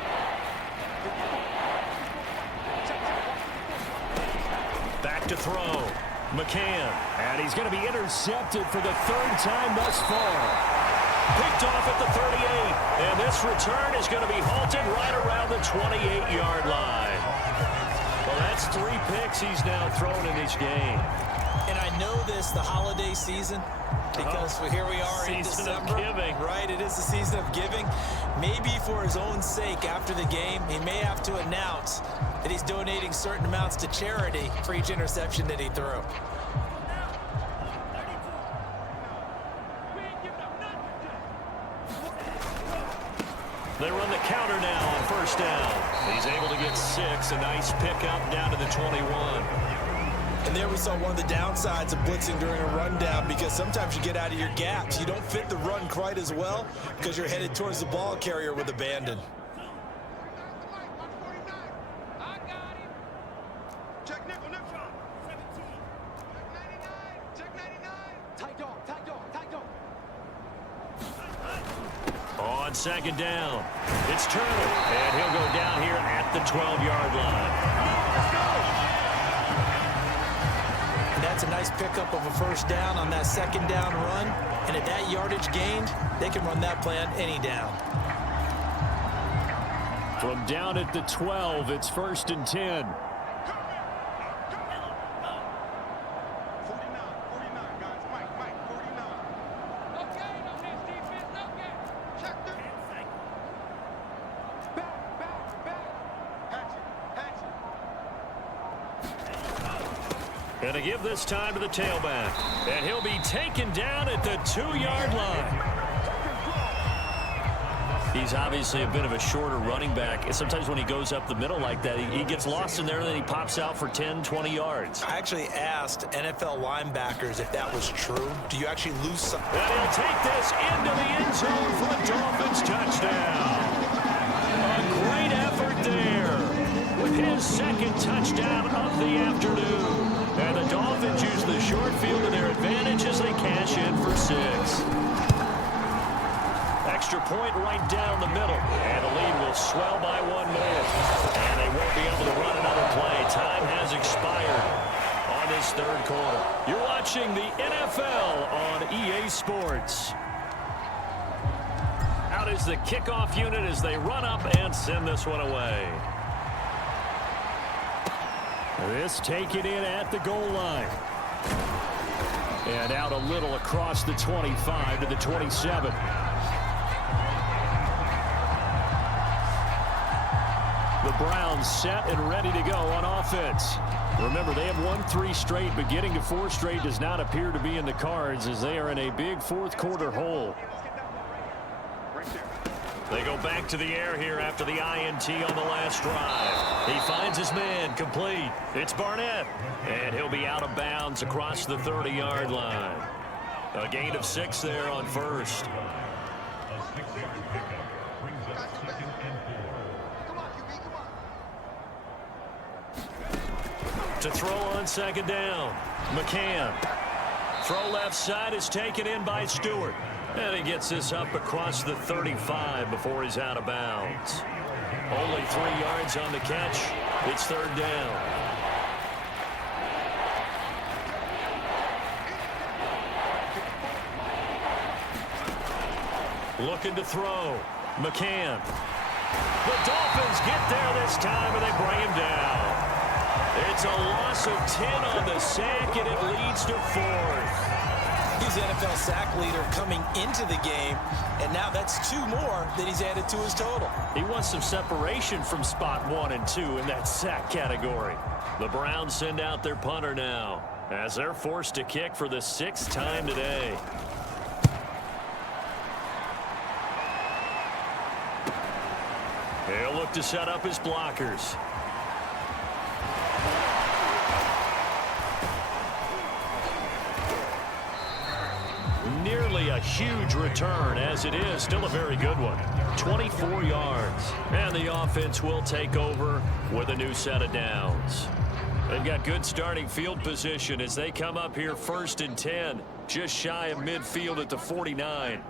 Back to throw. McCann. And he's going to be intercepted for the 3rd time thus far. Picked off at the 38, and this return is going to be halted right around the 28-yard line. Well, that's 3 picks he's now thrown in this game. And I know this, the holiday season, because here we are in Season December. of giving. Right, it is the season of giving. Maybe for his own sake after the game, he may have to announce that he's donating certain amounts to charity for each interception that he threw. They run the counter now on 1st down. He's able to get 6, a nice pickup down to the 21. And there we saw one of the downsides of blitzing during a rundown because sometimes you get out of your gaps. You don't fit the run quite as well because you're headed towards the ball carrier with abandon. I got him. Check nickel, nickel. 17. Check 99. Tight dog, tight dog, tight dog. On 2nd down, it's Turner, and he'll go down here at the 12-yard line. And that's a nice pickup of a 1st down on that 2nd down run. And at that yardage gained, they can run that play on any down. From down at the 12, it's 1st and 10. 49, guys. Mike, 49. Okay, no this defense, okay. Check them. Back. Hatchet. Going to give this time to the tailback. And he'll be taken down at the 2-yard line. He's obviously a bit of a shorter running back. And sometimes when he goes up the middle like that, he gets lost in there, and then he pops out for 10, 20 yards. I actually asked NFL linebackers if that was true. Do you actually lose some? And he'll take this into the end zone for a Dolphins touchdown. A great effort there with his 2nd touchdown of the afternoon. And the Dolphins use the short field to their advantage as they cash in for 6. Extra point right down the middle. And the lead will swell by 1 more. And they won't be able to run another play. Time has expired on this 3rd quarter. You're watching the NFL on EA Sports. Out is the kickoff unit as they run up and send this one away. This taken in at the goal line. And out a little across the 25 to the 27. The Browns set and ready to go on offense. Remember, they have won 3 straight, but getting to 4 straight does not appear to be in the cards as they are in a big 4th quarter hole. They go back to the air here after the INT on the last drive. He finds his man, complete. It's Barnett, and he'll be out of bounds across the 30-yard line. A gain of 6 there on 1st. To throw on 2nd down, McCann. Throw left side is taken in by Stewart. And he gets this up across the 35 before he's out of bounds. Only 3 yards on the catch. It's 3rd down. Looking to throw. McCann. The Dolphins get there this time, and they bring him down. It's a loss of 10 on the sack, and it leads to 4th. He's the NFL sack leader coming into the game, and now that's 2 more that he's added to his total. He wants some separation from spot 1 and 2 in that sack category. The Browns send out their punter now as they're forced to kick for the 6th time today. He'll look to set up his blockers. Nearly a huge return, as it is still a very good one. 24 yards. And the offense will take over with a new set of downs. They've got good starting field position as they come up here 1st and 10, just shy of midfield at the 49.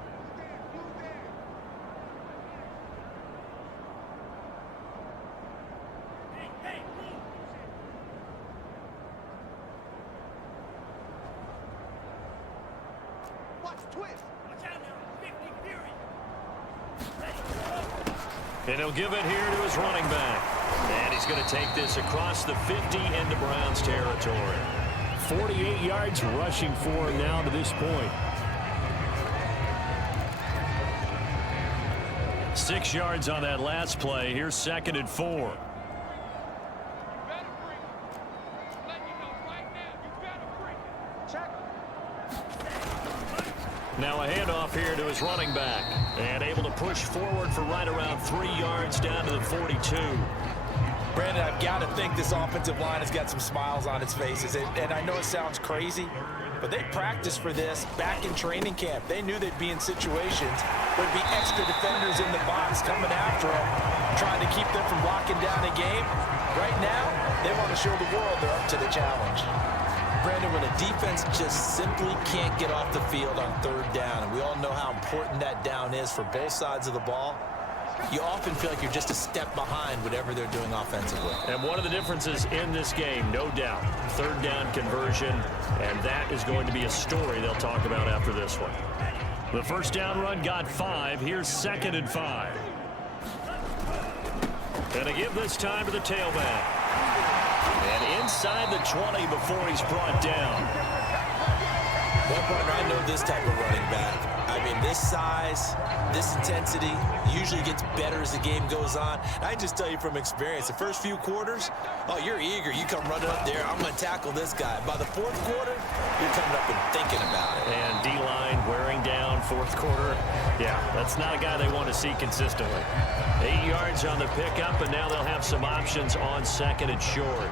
And he'll give it here to his running back. And he's going to take this across the 50 into Browns territory. 48 yards rushing for him now to this point. 6 yards on that last play. Here's 2nd and 4. Now a handoff here to his running back. And able to push forward for right around 3 yards down to the 42. Brandon, I've got to think this offensive line has got some smiles on its faces. And I know it sounds crazy, but they practiced for this back in training camp. They knew they'd be in situations where there'd be extra defenders in the box coming after them, trying to keep them from locking down a game. Right now, they want to show the world they're up to the challenge. Brandon, when a defense just simply can't get off the field on 3rd down, and we all know how important that down is for both sides of the ball, you often feel like you're just a step behind whatever they're doing offensively. And one of the differences in this game, no doubt, 3rd down conversion, and that is going to be a story they'll talk about after this one. The 1st down run got 5. Here's 2nd and 5. And a give this time to the tailback. And inside the 20 before he's brought down. Well, partner, I know this type of running back. I mean, this size, this intensity usually gets better as the game goes on. I just tell you from experience, the first few quarters, oh, you're eager. You come running up there, I'm going to tackle this guy. By the 4th quarter, you're coming up and thinking about it. And D-line wearing down 4th quarter. Yeah, that's not a guy they want to see consistently. 8 yards on the pickup, and now they'll have some options on 2nd and short.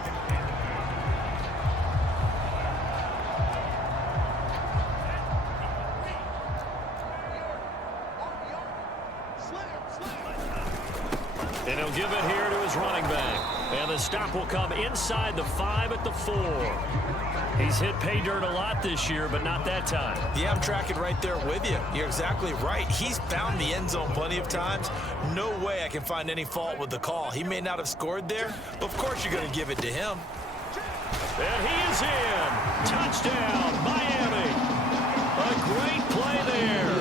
And he'll give it here to his running back. And the stop will come inside the 5 at the 4. He's hit pay dirt a lot this year, but not that time. Yeah, I'm tracking right there with you. You're exactly right. He's found the end zone plenty of times. No way I can find any fault with the call. He may not have scored there, but of course you're going to give it to him. And he is in. Touchdown, Miami. A great play there.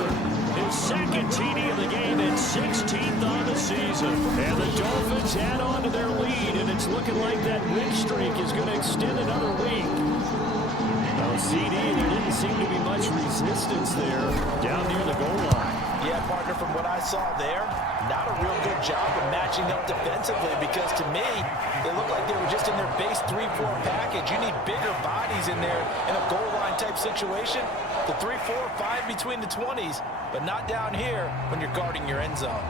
His 2nd TD of the game and 16th on the season. And the Dolphins add on to their lead, and it's looking like that win streak is going to extend another week. Now, CD, there didn't seem to be much resistance there down near the goal line. Yeah, partner, from what I saw there, not a real good job of matching up defensively because to me, they looked like they were just in their base 3-4 package. You need bigger bodies in there in a goal line type situation. The 3, 4, 5 between the 20s, but not down here when you're guarding your end zone.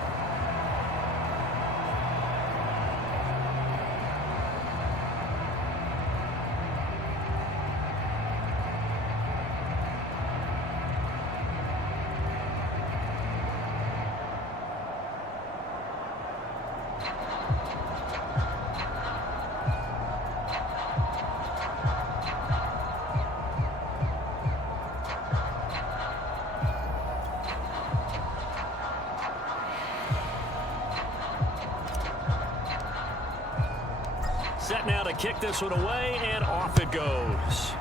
Set now to kick this one away, and off it goes.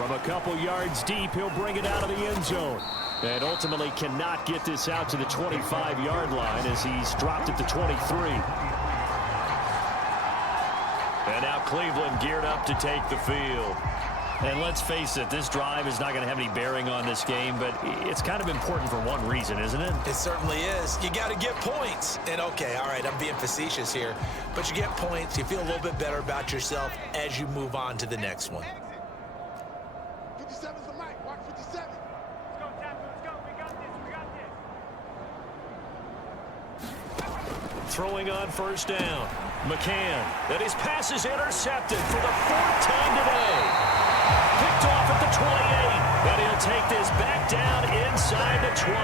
From a couple yards deep, he'll bring it out of the end zone. And ultimately cannot get this out to the 25-yard line as he's dropped it to 23. And now Cleveland geared up to take the field. And let's face it, this drive is not going to have any bearing on this game, but it's kind of important for one reason, isn't it? It certainly is. You got to get points. And okay, all right, I'm being facetious here, but you get points, you feel a little bit better about yourself as you move on to the next one. 57's the mic. Watch 57. Let's go, Tackle. Let's go. We got this. We got this. Throwing on first down. McCann. And his pass is intercepted for the fourth time today. Picked off at the 28. And he'll take this back down inside the 20.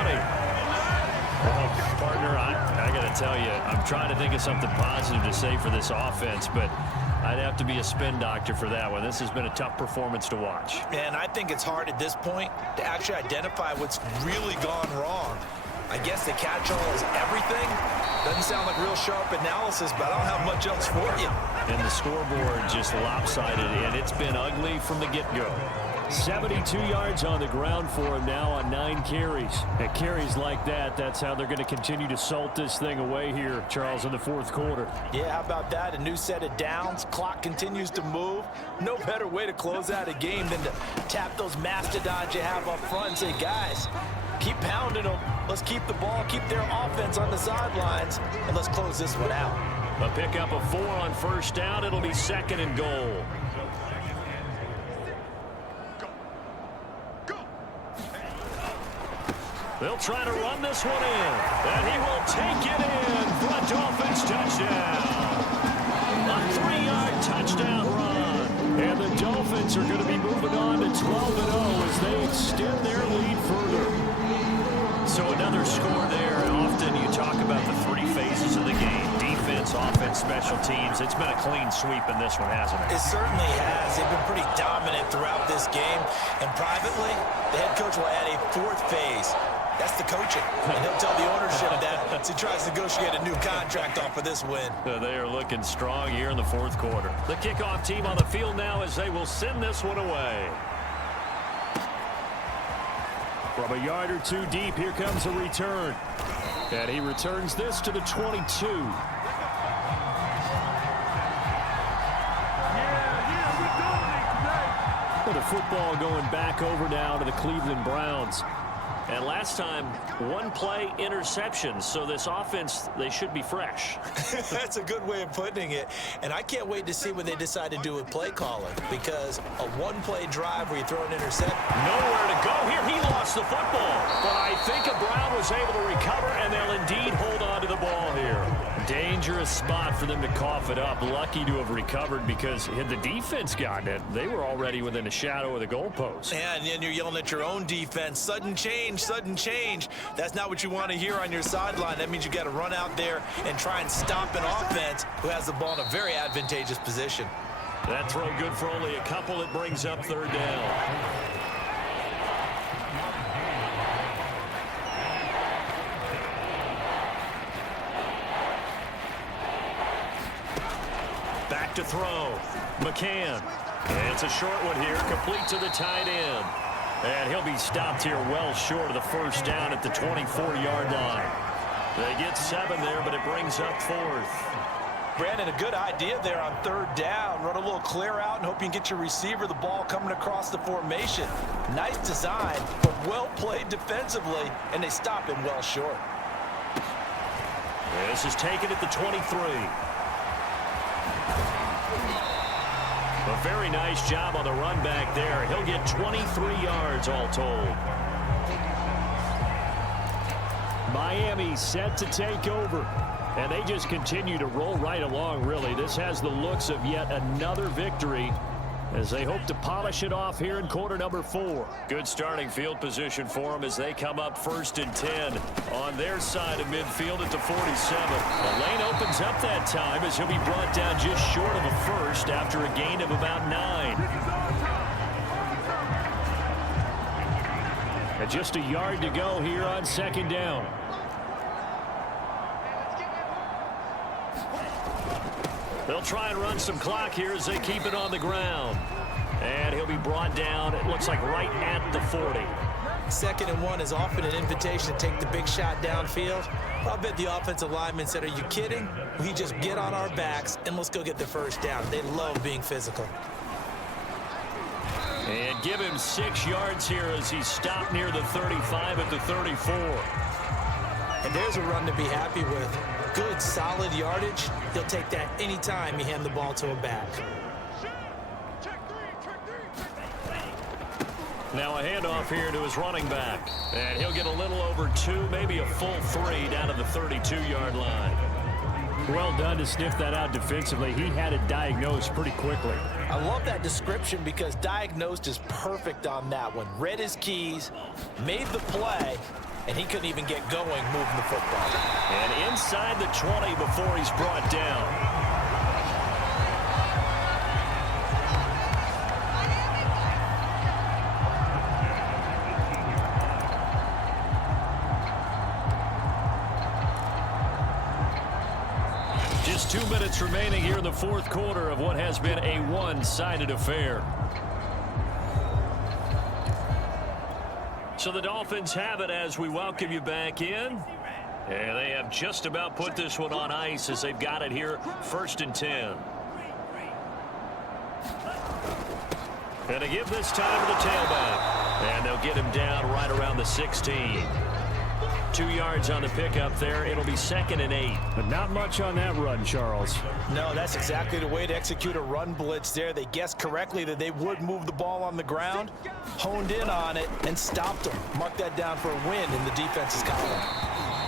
Well, partner, I got to tell you, I'm trying to think of something positive to say for this offense, but I'd have to be a spin doctor for that one. This has been a tough performance to watch. And I think it's hard at this point to actually identify what's really gone wrong. I guess the catch-all is everything. Doesn't sound like real sharp analysis, but I don't have much else for you. And the scoreboard just lopsided, and it's been ugly from the get-go. 72 yards on the ground for him now on 9 carries. At carries like that, that's how they're going to continue to salt this thing away here, Charles, in the fourth quarter. Yeah, how about that? A new set of downs. Clock continues to move. No better way to close out a game than to tap those mastodons you have up front and say, guys, keep pounding them. Let's keep the ball, keep their offense on the sidelines, and let's close this one out. A pickup of 4 on first down. It'll be 2nd and goal. They'll try to run this one in, and he will take it in for a Dolphins touchdown. A 3-yard touchdown run. And the Dolphins are going to be moving on to 12-0 as they extend their lead further. So another score there, and often you talk about the 3 phases of the game. Defense, offense, special teams. It's been a clean sweep in this one, hasn't it? It certainly has. They've been pretty dominant throughout this game. And privately, the head coach will add a 4th phase. That's the coaching. And he'll tell the ownership that as he tries to negotiate a new contract off of this win. They are looking strong here in the fourth quarter. The kickoff team on the field now as they will send this one away. From a yard or 2 deep, here comes a return. And he returns this to the 22. Well, the football going back over now to the Cleveland Browns. And last time, 1 play interception. So this offense, they should be fresh. That's a good way of putting it. And I can't wait to see what they decide to do with play calling, because a 1-play drive where you throw an interception. Nowhere to go here. He lost the football. But I think a Brown was able to recover, and they'll indeed hold on to the ball here. Dangerous spot for them to cough it up. Lucky to have recovered, because had the defense gotten it, they were already within a shadow of the goalpost. And then you're yelling at your own defense. Sudden change, sudden change. That's not what you want to hear on your sideline. That means you got to run out there and try and stop an offense who has the ball in a very advantageous position. That throw good for only a couple. It brings up 3rd down. Back to throw. McCann. It's a short one here, complete to the tight end. And he'll be stopped here well short of the first down at the 24-yard line. They get 7 there, but it brings up 4th. Brandon, a good idea there on 3rd down. Run a little clear out and hope you can get your receiver the ball coming across the formation. Nice design, but well played defensively, and they stop him well short. This is taken at the 23. A very nice job on the run back there. He'll get 23 yards all told. Miami set to take over. And they just continue to roll right along, really. This has the looks of yet another victory as they hope to polish it off here in quarter number 4. Good starting field position for them as they come up 1st and 10 on their side of midfield at the 47. The lane opens up that time as he'll be brought down just short of a first after a gain of about 9. And just a yard to go here on 2nd down. They'll try and run some clock here as they keep it on the ground. And he'll be brought down, it looks like right at the 40. 2nd and 1 is often an invitation to take the big shot downfield. I'll bet the offensive lineman said, are you kidding? We just get on our backs and let's go get the first down. They love being physical. And give him 6 yards here as he stopped near the 35 at the 34. And there's a run to be happy with. Good, solid yardage. He'll take that anytime you hand the ball to a back. Now a handoff here to his running back. And he'll get a little over 2, maybe a full 3 down to the 32-yard line. Well done to sniff that out defensively. He had it diagnosed pretty quickly. I love that description because diagnosed is perfect on that one. Read his keys, made the play, and he couldn't even get going moving the football. And inside the 20 before he's brought down. Just 2 minutes remaining here in the 4th quarter of what has been a one-sided affair. So the Dolphins have it as we welcome you back in. And they have just about put this one on ice as they've got it here, 1st and 10. And to give this time to the tailback. And they'll get him down right around the 16. 2 yards on the pickup there. It'll be 2nd and 8. But not much on that run, Charles. No, that's exactly the way to execute a run blitz there. They guessed correctly that they would move the ball on the ground, honed in on it, and stopped them. Mark that down for a win in the defense's column.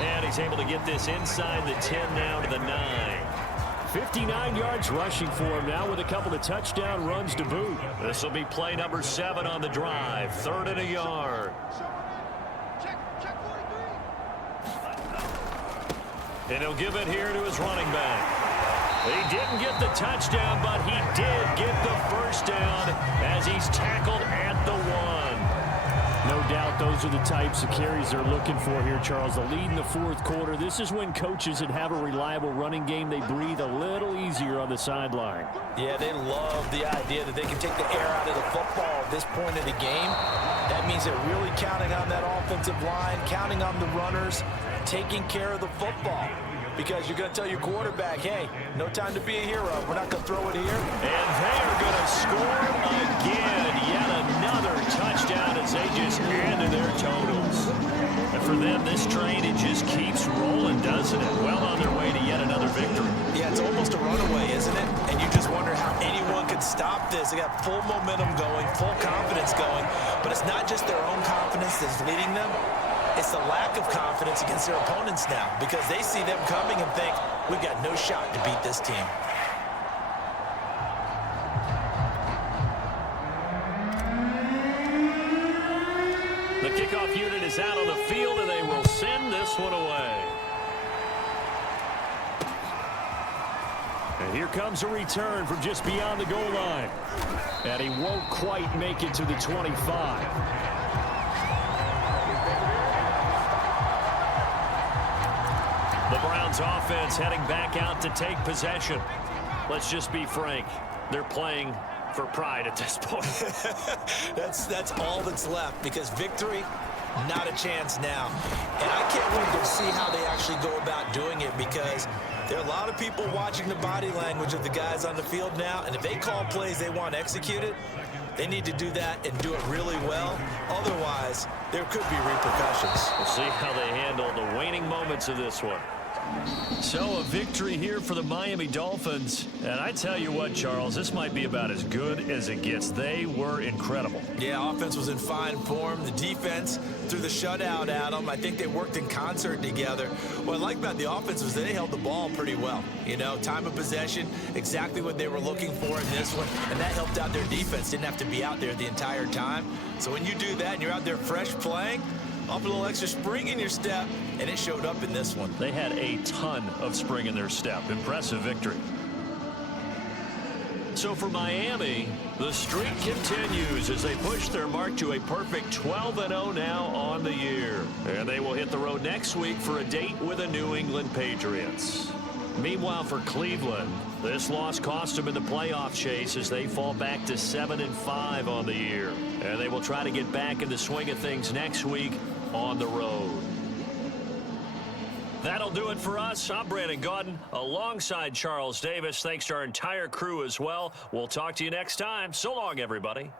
And he's able to get this inside the 10 now to the 9. 59 yards rushing for him now with a couple of touchdown runs to boot. This will be play number 7 on the drive. 3rd and a yard. And he'll give it here to his running back. He didn't get the touchdown, but he did get the first down as he's tackled at the 1. No doubt those are the types of carries they're looking for here, Charles. The lead in the 4th quarter. This is when coaches that have a reliable running game, they breathe a little easier on the sideline. Yeah, they love the idea that they can take the air out of the football at this point of the game. That means they're really counting on that offensive line, counting on the runners, taking care of the football. Because you're going to tell your quarterback, hey, no time to be a hero. We're not going to throw it here. And they are going to score again. Yet another touchdown as they just add to their totals. And for them, this train, it just keeps rolling, doesn't it? Well on their way to yet another victory. Yeah, it's almost a runaway, isn't it? And you just wonder how anyone could stop this. They got full momentum going, full confidence going. But it's not just their own confidence that's leading them. It's the lack of confidence against their opponents now because they see them coming and think, we've got no shot to beat this team. The kickoff unit is out on the field, and they will send this one away. And here comes a return from just beyond the goal line. And he won't quite make it to the 25. The Browns offense heading back out to take possession. Let's just be frank. They're playing for pride at this point. That's all that's left because victory, not a chance now. And I can't wait to see how they actually go about doing it because there are a lot of people watching the body language of the guys on the field now. And if they call plays they want executed, they need to do that and do it really well. Otherwise, there could be repercussions. We'll see how they handle the waning moments of this one. So a victory here for the Miami Dolphins. And I tell you what, Charles, this might be about as good as it gets. They were incredible. Yeah, offense was in fine form. The defense threw the shutout at them. I think they worked in concert together. What I like about the offense was they held the ball pretty well. You know, time of possession, exactly what they were looking for in this one. And that helped out their defense. Didn't have to be out there the entire time. So when you do that and you're out there fresh playing, up a little extra spring in your step, and it showed up in this one. They had a ton of spring in their step. Impressive victory. So for Miami, the streak continues as they push their mark to a perfect 12-0 now on the year. And they will hit the road next week for a date with the New England Patriots. Meanwhile, for Cleveland, this loss cost them in the playoff chase as they fall back to 7-5 on the year. And they will try to get back in the swing of things next week on the road. That'll do it for us. I'm Brandon Gaudin alongside Charles Davis. Thanks to our entire crew as well. We'll talk to you next time. So long, everybody.